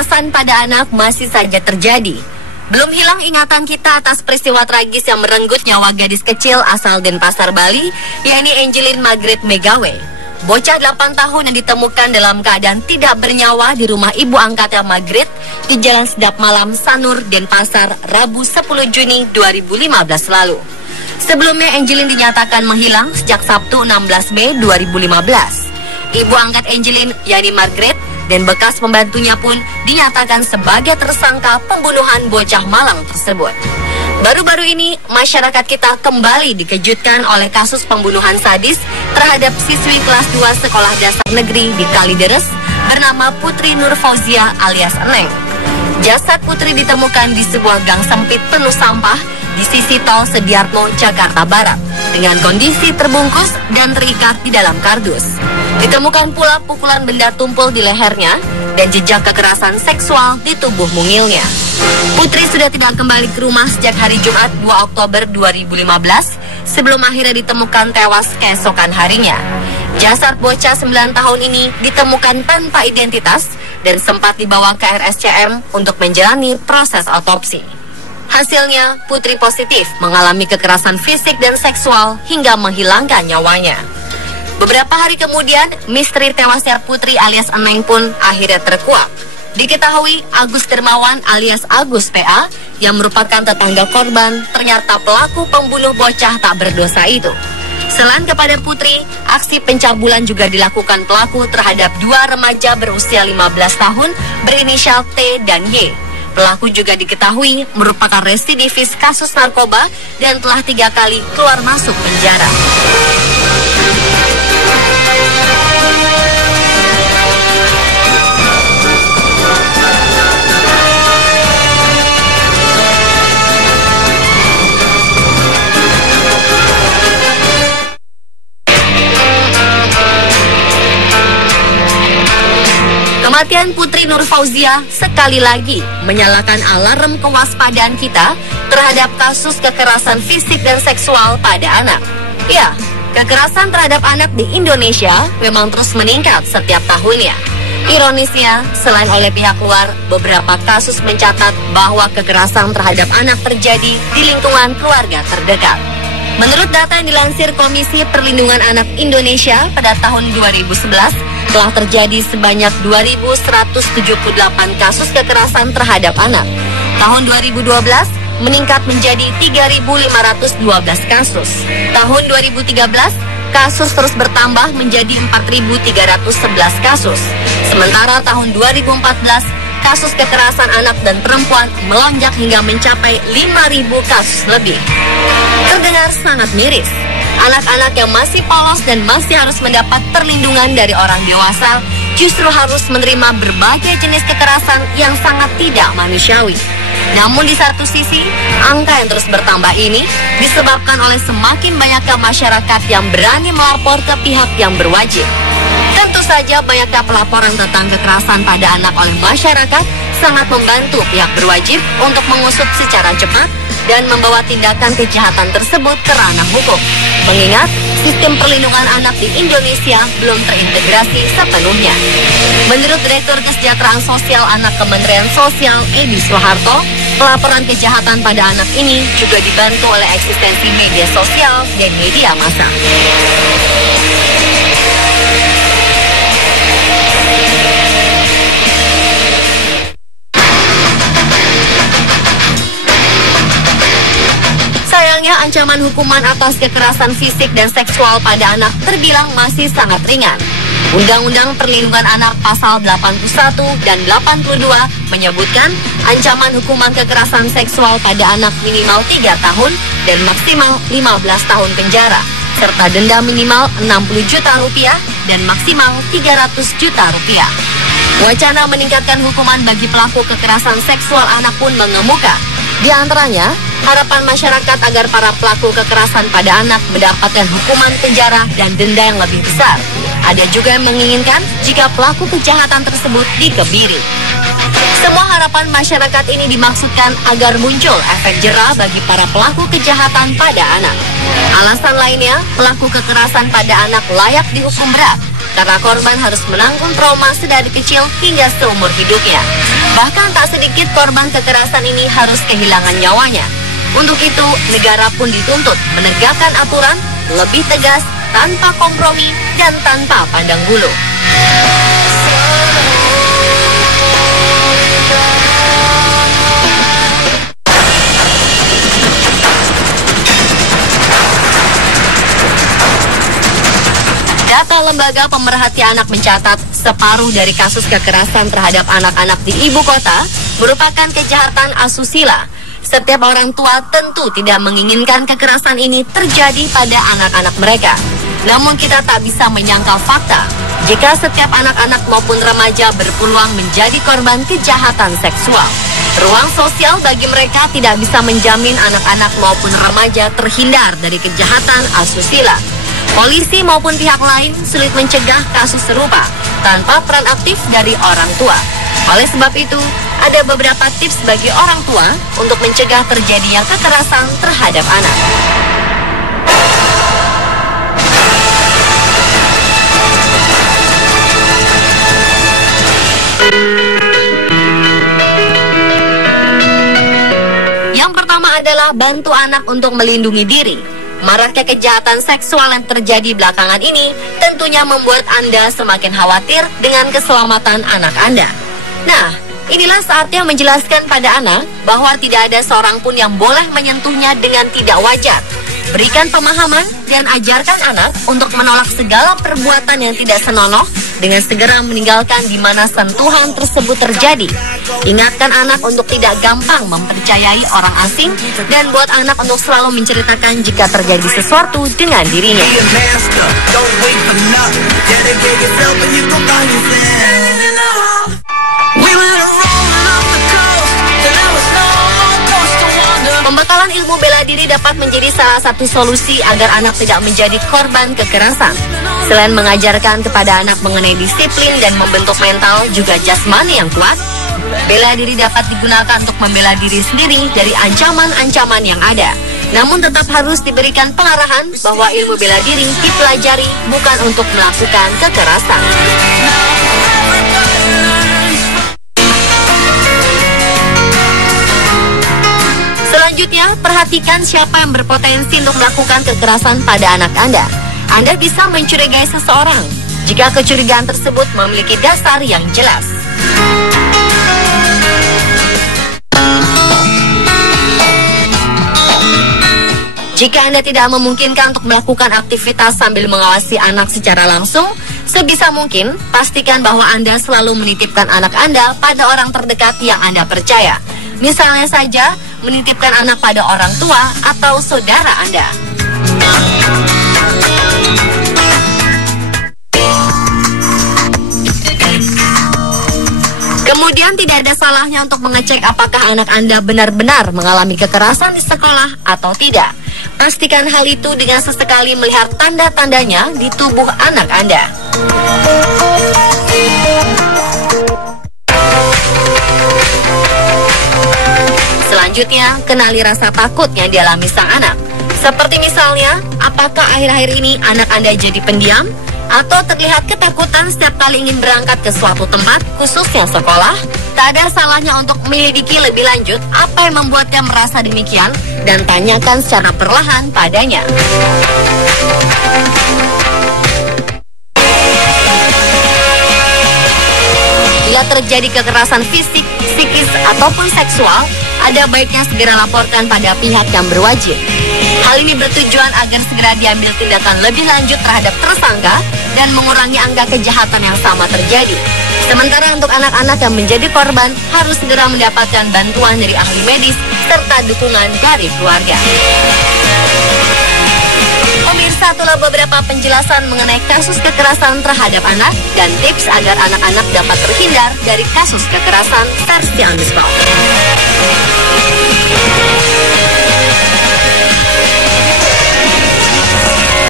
kekerasan pada anak masih saja terjadi. Belum hilang ingatan kita atas peristiwa tragis yang merenggut nyawa gadis kecil asal Denpasar, Bali, yakni Angelin Margaret Megawe. Bocah 8 tahun yang ditemukan dalam keadaan tidak bernyawa di rumah ibu angkatnya Margaret di Jalan Sedap Malam, Sanur, Denpasar, Rabu 10 Juni 2015 lalu. Sebelumnya Angelin dinyatakan menghilang sejak Sabtu 16 Mei 2015. Ibu angkat Angelin, yakni Margaret, dan bekas pembantunya pun dinyatakan sebagai tersangka pembunuhan bocah malang tersebut. Baru-baru ini, masyarakat kita kembali dikejutkan oleh kasus pembunuhan sadis terhadap siswi kelas 2 sekolah dasar negeri di Kalideres bernama Putri Nur Fauzia alias Eneng. Jasad Putri ditemukan di sebuah gang sempit penuh sampah di sisi tol Sediatmo, Jakarta Barat, dengan kondisi terbungkus dan terikat di dalam kardus. Ditemukan pula pukulan benda tumpul di lehernya dan jejak kekerasan seksual di tubuh mungilnya. Putri sudah tidak kembali ke rumah sejak hari Jumat 2 Oktober 2015 sebelum akhirnya ditemukan tewas keesokan harinya. Jasad bocah 9 tahun ini ditemukan tanpa identitas dan sempat dibawa ke RSCM untuk menjalani proses otopsi. Hasilnya, Putri positif mengalami kekerasan fisik dan seksual hingga menghilangkan nyawanya. Beberapa hari kemudian, misteri tewasnya Putri alias Eneng pun akhirnya terkuak. Diketahui Agus Dermawan alias Agus PA yang merupakan tetangga korban ternyata pelaku pembunuh bocah tak berdosa itu. Selain kepada Putri, aksi pencabulan juga dilakukan pelaku terhadap 2 remaja berusia 15 tahun berinisial T dan Y. Pelaku juga diketahui merupakan residivis kasus narkoba dan telah 3 kali keluar masuk penjara. Kematian Putri Nur Fauzia sekali lagi menyalakan alarm kewaspadaan kita terhadap kasus kekerasan fisik dan seksual pada anak. Ya, kekerasan terhadap anak di Indonesia memang terus meningkat setiap tahunnya. Ironisnya, selain oleh pihak luar, beberapa kasus mencatat bahwa kekerasan terhadap anak terjadi di lingkungan keluarga terdekat. Menurut data yang dilansir Komisi Perlindungan Anak Indonesia pada tahun 2011, telah terjadi sebanyak 2.178 kasus kekerasan terhadap anak. Tahun 2012 meningkat menjadi 3.512 kasus. Tahun 2013, kasus terus bertambah menjadi 4.311 kasus. Sementara tahun 2014, kasus kekerasan anak dan perempuan melonjak hingga mencapai 5.000 kasus lebih. Terdengar sangat miris. Anak-anak yang masih polos dan masih harus mendapat perlindungan dari orang dewasa justru harus menerima berbagai jenis kekerasan yang sangat tidak manusiawi. Namun di satu sisi, angka yang terus bertambah ini disebabkan oleh semakin banyaknya masyarakat yang berani melapor ke pihak yang berwajib. Tentu saja banyaknya pelaporan tentang kekerasan pada anak oleh masyarakat sangat membantu pihak berwajib untuk mengusut secara cepat dan membawa tindakan kejahatan tersebut ke ranah hukum. Mengingat sistem perlindungan anak di Indonesia belum terintegrasi sepenuhnya. Menurut Direktur Kesejahteraan Sosial Anak Kementerian Sosial Edi Soeharto, pelaporan kejahatan pada anak ini juga dibantu oleh eksistensi media sosial dan media massa. Sayangnya ancaman hukuman atas kekerasan fisik dan seksual pada anak terbilang masih sangat ringan. Undang-Undang Perlindungan Anak Pasal 81 dan 82 menyebutkan ancaman hukuman kekerasan seksual pada anak minimal 3 tahun dan maksimal 15 tahun penjara, serta denda minimal 60 juta rupiah dan maksimal 300 juta rupiah. Wacana meningkatkan hukuman bagi pelaku kekerasan seksual anak pun mengemuka. Di antaranya, harapan masyarakat agar para pelaku kekerasan pada anak mendapatkan hukuman penjara dan denda yang lebih besar. Ada juga yang menginginkan jika pelaku kejahatan tersebut dikebiri. Semua harapan masyarakat ini dimaksudkan agar muncul efek jera bagi para pelaku kejahatan pada anak. Alasan lainnya, pelaku kekerasan pada anak layak dihukum berat karena korban harus menanggung trauma sedari kecil hingga seumur hidupnya. Bahkan tak sedikit korban kekerasan ini harus kehilangan nyawanya. Untuk itu, negara pun dituntut menegakkan aturan lebih tegas, tanpa kompromi, dan tanpa pandang bulu. Data Lembaga Pemerhati Anak mencatat separuh dari kasus kekerasan terhadap anak-anak di ibu kota merupakan kejahatan asusila. Setiap orang tua tentu tidak menginginkan kekerasan ini terjadi pada anak-anak mereka. Namun kita tak bisa menyangkal fakta jika setiap anak-anak maupun remaja berpeluang menjadi korban kejahatan seksual. Ruang sosial bagi mereka tidak bisa menjamin anak-anak maupun remaja terhindar dari kejahatan asusila. Polisi maupun pihak lain sulit mencegah kasus serupa tanpa peran aktif dari orang tua. Oleh sebab itu, ada beberapa tips bagi orang tua untuk mencegah terjadinya kekerasan terhadap anak. Yang pertama adalah bantu anak untuk melindungi diri. Maraknya kejahatan seksual yang terjadi belakangan ini tentunya membuat Anda semakin khawatir dengan keselamatan anak Anda. Nah, inilah saatnya menjelaskan pada anak bahwa tidak ada seorang pun yang boleh menyentuhnya dengan tidak wajar. Berikan pemahaman dan ajarkan anak untuk menolak segala perbuatan yang tidak senonoh dengan segera meninggalkan di mana sentuhan tersebut terjadi. Ingatkan anak untuk tidak gampang mempercayai orang asing dan buat anak untuk selalu menceritakan jika terjadi sesuatu dengan dirinya. Pembekalan ilmu bela diri dapat menjadi salah satu solusi agar anak tidak menjadi korban kekerasan. Selain mengajarkan kepada anak mengenai disiplin dan membentuk mental juga jasmani yang kuat, bela diri dapat digunakan untuk membela diri sendiri dari ancaman-ancaman yang ada. Namun tetap harus diberikan pengarahan bahwa ilmu bela diri dipelajari bukan untuk melakukan kekerasan. Selanjutnya, perhatikan siapa yang berpotensi untuk melakukan kekerasan pada anak Anda. Anda bisa mencurigai seseorang jika kecurigaan tersebut memiliki dasar yang jelas. Jika Anda tidak memungkinkan untuk melakukan aktivitas sambil mengawasi anak secara langsung, sebisa mungkin pastikan bahwa Anda selalu menitipkan anak Anda pada orang terdekat yang Anda percaya. Misalnya saja, menitipkan anak pada orang tua atau saudara Anda. Kemudian tidak ada salahnya untuk mengecek apakah anak Anda benar-benar mengalami kekerasan di sekolah atau tidak. Pastikan hal itu dengan sesekali melihat tanda-tandanya di tubuh anak Anda. Selanjutnya, kenali rasa takut yang dialami sang anak. Seperti misalnya, apakah akhir-akhir ini anak Anda jadi pendiam? Atau terlihat ketakutan setiap kali ingin berangkat ke suatu tempat, khususnya sekolah? Tak ada salahnya untuk menyelidiki lebih lanjut apa yang membuatnya merasa demikian dan tanyakan secara perlahan padanya. Bila terjadi kekerasan fisik, psikis, ataupun seksual, ada baiknya segera laporkan pada pihak yang berwajib. Hal ini bertujuan agar segera diambil tindakan lebih lanjut terhadap tersangka dan mengurangi angka kejahatan yang sama terjadi. Sementara untuk anak-anak yang menjadi korban harus segera mendapatkan bantuan dari ahli medis serta dukungan dari keluarga. Pemirsa, itulah beberapa penjelasan mengenai kasus kekerasan terhadap anak dan tips agar anak-anak dapat terhindar dari kasus kekerasan versi Undispel.